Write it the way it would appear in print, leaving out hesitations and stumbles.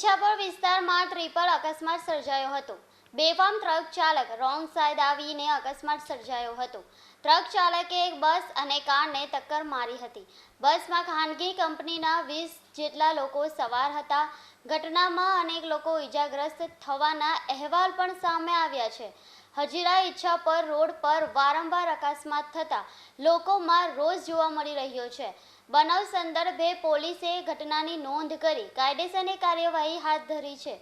ઈચ્છાપુર વિસ્તારમાં ટ્રિપલ અકસ્માત સર્જાયો હતો। બેફામ ટ્રક ચાલક રોંગ સાઈડ આવીને અકસ્માત સર્જાયો હતો। ટ્રક ચાલકે એક બસ અને કારને ટક્કર મારી હતી। બસમાં ખાનગી કંપનીના 20 જેટલા લોકો સવાર હતા। ઘટનામાં અનેક લોકો ઈજાગ્રસ્ત થવાના અહેવાલ પણ સામે આવ્યા છે। હજીરા ઈચ્છાપુર રોડ પર વારંવાર અકસ્માત થતા લોકોમાં રોષ જોવા મળી રહ્યો છે। બનાવ સંદર્ભે પોલીસે ઘટનાની નોંધ કરી કાયદેસરની કાર્યવાહી હાથ ધરી છે।